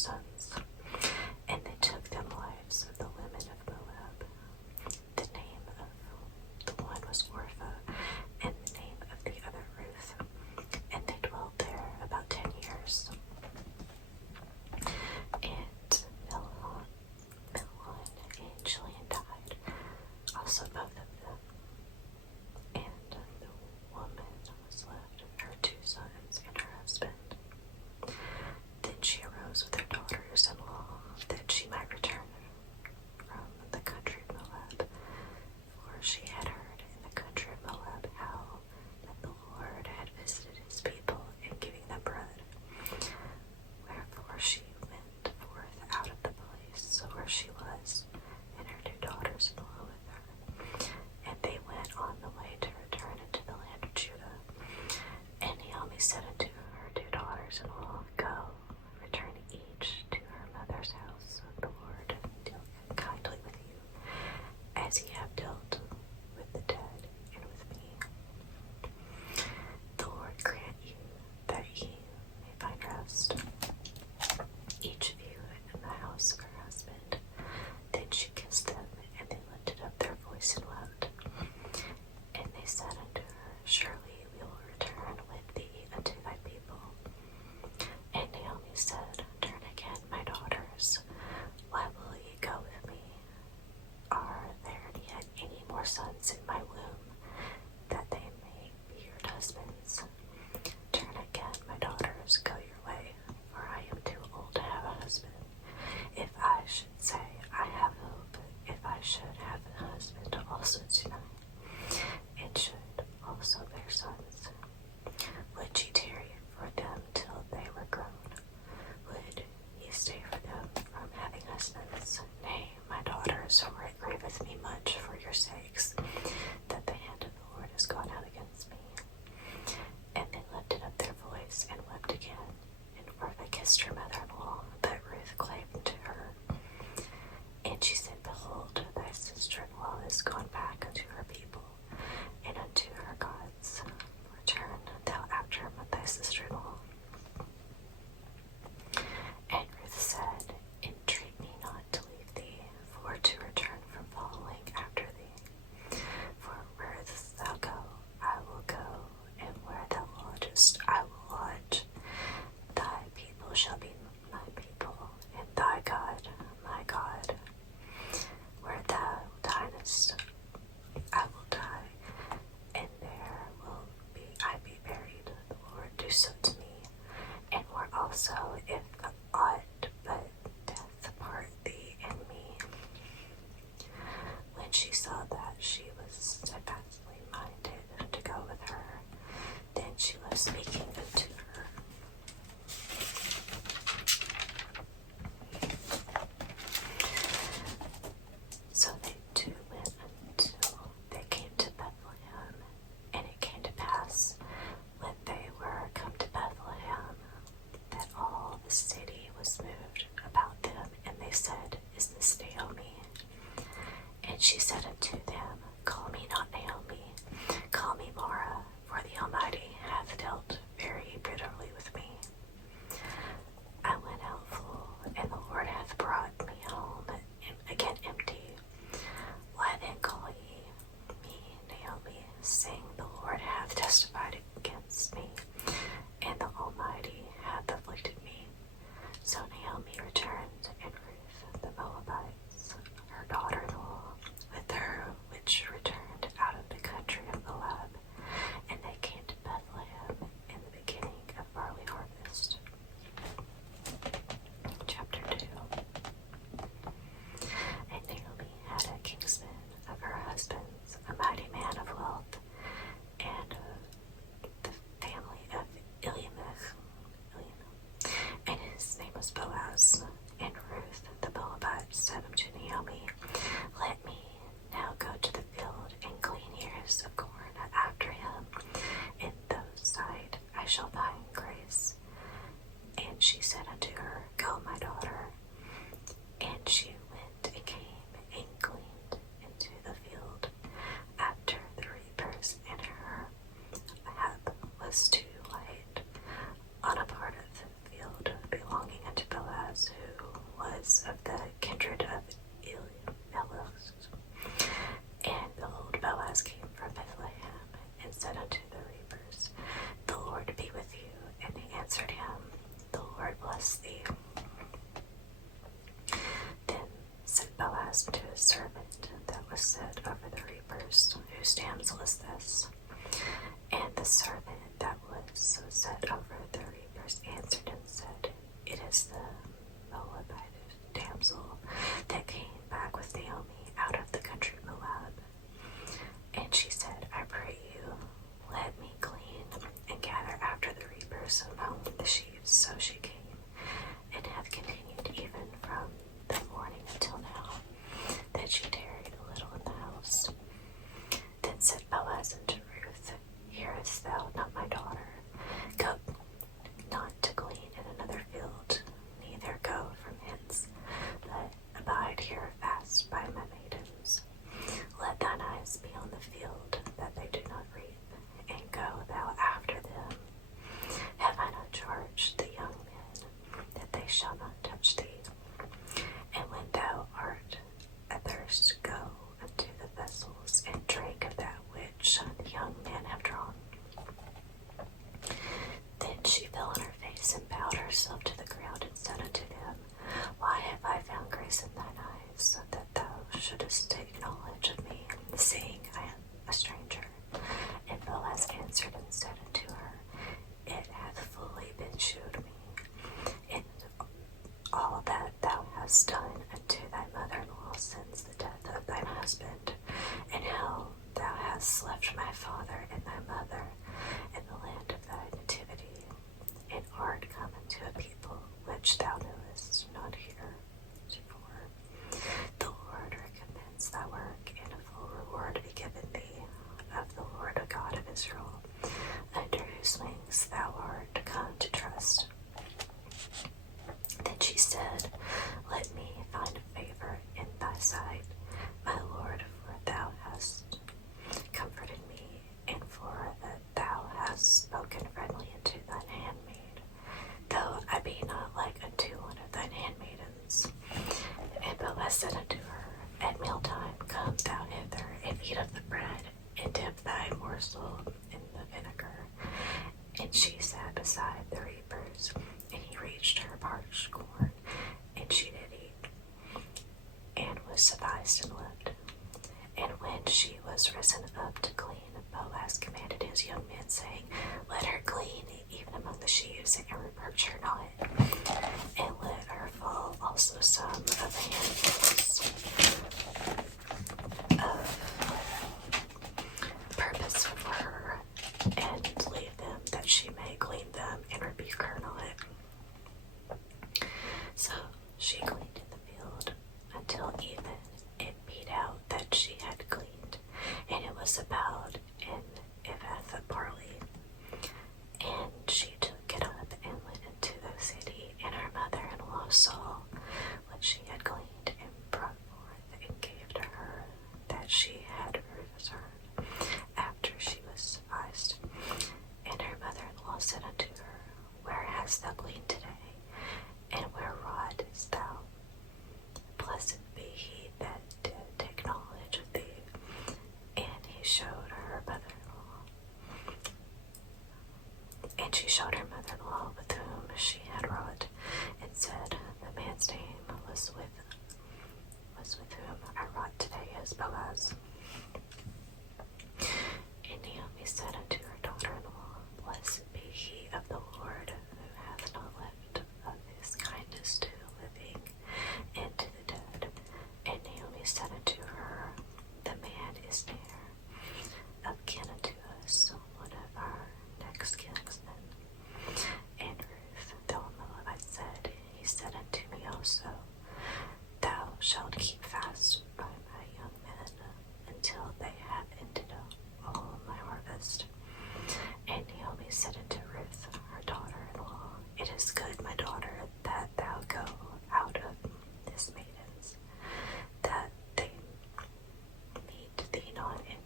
sons, and they took them wives of the women of Moab. The name of the one was Orpha, and the name of the other Ruth, and they dwelt there about 10 years. And Milon and Chilion died, also both of them. And the woman was left, her 2 sons and her husband. Then she arose with her daughters-in-law, that she might return from the country of Moab, for she had heard in the country of Moab how that the Lord had visited his people in giving them bread. Wherefore she went forth out of the place where she was, and her 2 daughters-in-law with her. And they went on the way to return into the land of Judah. And Naomi said unto her 2 daughters-in-law, Go, return each to her mother's house. The Lord deal kindly with you, as he have dealt with the dead and with me. The Lord grant you that ye may find rest, each of you in the house of her husband. Then she kissed them, and they lifted up their voice and wept. And they said unto her, Surely we will return with thee unto thy people. And Naomi said, Turn again, my daughters. Why will ye go with me? Are there yet any more sons in my womb, that they may be your husbands? Turn again, my daughters, go your way, for I am too old to have a husband. If I should say, I have hope, if I should have a husband also tonight, and should also bear sons, would ye tarry for them till they were grown? Would ye stay for them from having husbands? Nay, my daughters, for it grieveth me much for your sakes, that the hand of the Lord is gone out against me. And they lifted up their voice and wept again. And Orpah kissed her mother-in-law, but Ruth clave unto her. And she said, Behold, thy sister-in-law is gone back unto her people, and unto her gods. Return thou after thy sister-in-law. And Ruth said, Entreat me not to leave thee, for to return from following after thee. For where'st thou go, I will go, and where thou lodgest, I will lodge. Thy people shall be my people, and thy God my God. Where thou diest, I will die, and there will I be buried. The Lord do so to me, and more also, if aught but death part thee and me. When she saw that she was steadfastly minded to go with her, then she was speaking unto her. So they 2 went until they came to Bethlehem. And it came to pass, when they were come to Bethlehem, that all the city was moved about them, and they said, Is this Naomi? And she said unto them, Call me not Naomi, call me Mara, for the Almighty hath dealt very bitterly with me. I went out full, and the Lord hath brought me home again empty. Why then call ye me Naomi, saying, The Lord hath testified against me, and the Almighty hath afflicted me? So Naomi returned, and Ruth the Moabites, her daughter-in-law, with her, which returned out of the country of Moab. And they came to Bethlehem in was set over the reapers. Whose damsel is this? And the servant that was set over the reapers answered and said, It is the Moabite damsel that came back with Naomi out of the country Moab. And she said, I pray you, let me glean and gather after the reapers among the sheaves. So she came, and hath continued even from the morning until now, that she tarried a little in the house. Then said Boaz unto Ruth, Hearest thou not my daughter? Go not to glean in another field, neither go from hence, but abide here fast by my maidens. Let thine eyes be on the field, that they do not reap, and go thou after them. Have I not charged the young men that they shall not touch thee? And when thou art athirst, go unto the vessels, and drink of that which the young men have drawn. Then she fell on her face and bowed herself to the ground, and said unto him, Why have I found grace in thine eyes, so that thou shouldest take knowledge of me, seeing I am a stranger? And Boaz answered and said unto her, It hath fully been shewed me in all that thou hast done unto thy mother-in-law since the death of thine husband, and how thou hast left my father and thy mother in the land of thy nativity, and art come unto a people which thou knewest not heretofore. The Lord recompense thy work, and a full reward be given thee of the Lord God of Israel, under whose wings thou art come to trust. Then she said, Let me find favor in thy sight, my Lord, for thou hast comforted me, and for that thou hast spoken friendly unto thine handmaid, though I be not like unto one of thine handmaidens. And Boaz said unto her, At mealtime come thou hither, and eat of the bread, and dip thy morsel in the vinegar. And she sat beside the reapers, and he reached her parched corn, and she did eat, and was sufficed and lived. And when she was risen up to glean, Boaz commanded his young men, saying, Let her glean even among the sheaves, and reproach her not, and let her fall also some of the handfuls of purpose for her, and leave them, that she may glean them, and rebuke her not. So she gleaned in the field until even it beat out that she had gleaned, and it was about an ephah of barley. And she took it up and went into the city, and her mother-in-law saw what she had gleaned, and brought forth and gave to her that she had returned after she was sufficed. And her mother-in-law said unto her, Where hast thou gleaned today? And where wrougest thou? Blessed be he that did take knowledge of thee. And he showed her mother-in-law. And she showed her mother-in-law with whom she had wrought, and said, The man's name was with whom I wrought today is Boaz. And Naomi said unto her daughter-in-law, Blessed be he of the Lord, who hath not left of his kindness to the living and to the dead. And Naomi said unto her, The man is near, of kin unto us, one of our next kinsmen. And Ruth, the Moabite, said, He said unto me also, Thou shalt keep fast by my young men until they have ended all my harvest. And Naomi said unto Ruth, her daughter-in-law, It is good, my daughter, that thou go out of his maidens, that they meet thee not in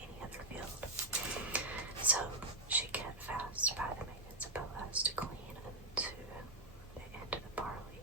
any other field. So she kept fast by the maidens of Boaz to glean unto the end of the barley.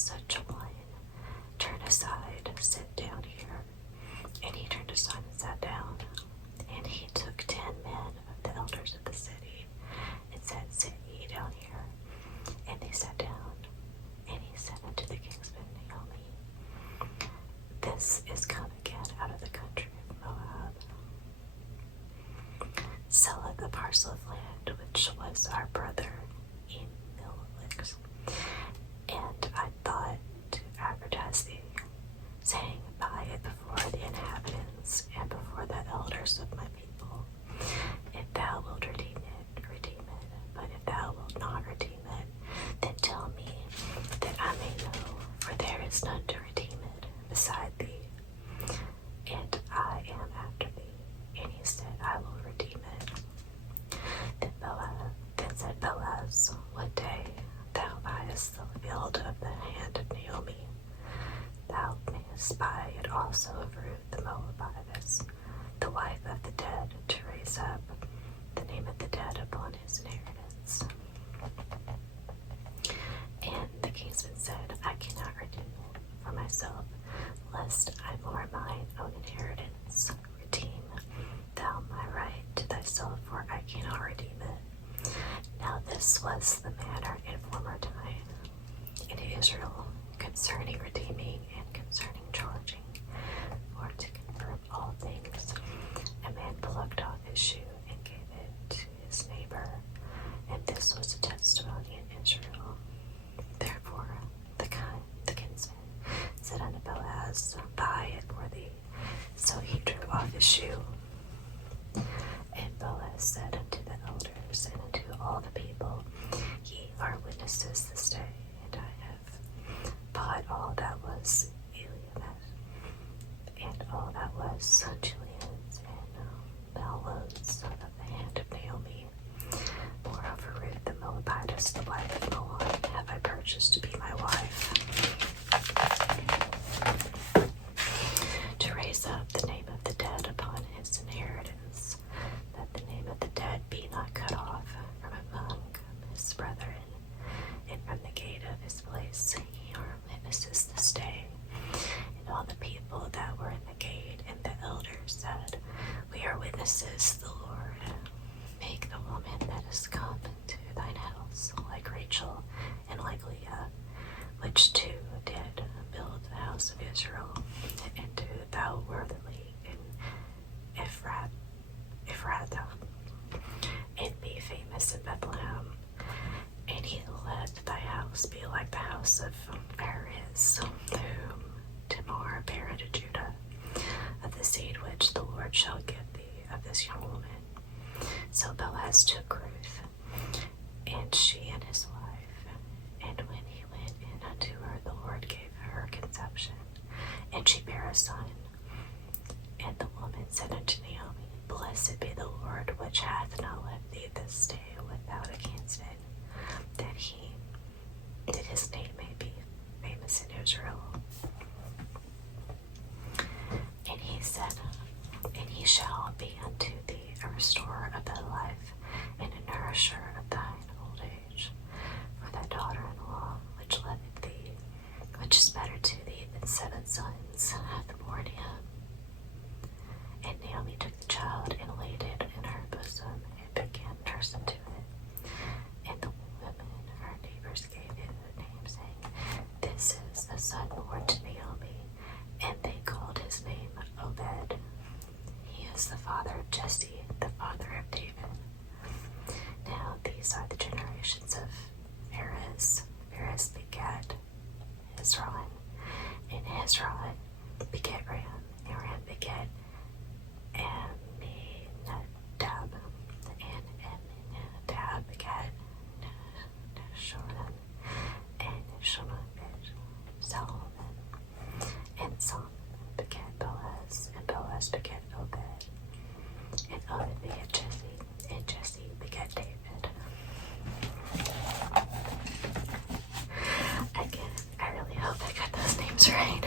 such a one. Turn aside, sit down here. And he turned aside and sat down. And he took 10 men of the elders of the city and said, Sit ye down here. And they sat down. And he said unto the kinsman Naomi, This is come again out of the country of Moab. Selleth a parcel of land which was our brother Elimelech's. And I thought to advertise thee, saying, Buy it before the inhabitants and before the elders of my people. If thou wilt redeem it, redeem it. But if thou wilt not redeem it, then tell me, that I may know, for there is none to redeem it beside thee, and I am after thee. And he said, I will redeem it. Then said Boaz, One day thou buyest the field of the hand of Naomi. Thou mayest buy it also of Ruth the Moabitess, the wife of the dead, to raise up the name of the dead upon his inheritance. And the kinsman said, I cannot redeem it for myself, lest I more mine own inheritance. Redeem thou my right to thyself, for I cannot redeem it. Now this was the manner in former time in Israel concerning redeeming and concerning charging, for to confirm all things. A man plucked off his shoe and gave it to his neighbor, and this was a testimony in Israel. Therefore the kinsman said unto Boaz, Buy it for thee. So he drew off his shoe. And Boaz said unto the elders and unto all the people, Ye are witnesses this day, and I have bought all that was Elimelech, and all that was Chilion's and Mahlon's of the hand of Naomi. Moreover, Ruth the Moabitess, the wife of Mahlon, have I purchased to be my wife, to raise up the name of the dead upon his inheritance, that the name of the dead be not cut off from among his brethren, and from the gate of his place. Ye are witnesses this day. And all the people that were in the gate and the elders said, We are witnesses, the Lord. Make the woman that is come into thine house like Rachel and like Leah, which two did build the house of Israel, and do thou worthily in Ephrathah, and be famous in Bethlehem. And he let thy house be like the house of Perez, whom Tamar bare unto Judah, of the seed which the Lord shall give thee of this young woman. So Boaz took Ruth, and she and his wife, and when he went in unto her, the Lord gave her conception, and she bare a son. And the woman said unto Naomi, Blessed be the Lord, which hath not left thee this day without a kinsman, that his name may be famous in Israel. And he said, And he shall be unto thee a restorer of thy life, and a nourisher of thine old age. For thy daughter-in-law, which loveth thee, which is better to thee than 7 sons, hath borne him. And Naomi took the child and laid it in her bosom, and began nursing to it. And the women, her neighbors, gave it a name, saying, This is a son born to Naomi. And they called his name Obed. He is the father of Jesse, the father of David. Now these are the generations of Perez. Perez begat Hezron, and Hezron begat Ram, and Ram begat Amminadab, and Amminadab begat Nahshon, and Nahshon begat Solomon, and Solomon begat Boaz, and Boaz begat Obed, and Obed begat Jesse, and Jesse begat David. Again, I really hope I got those names right.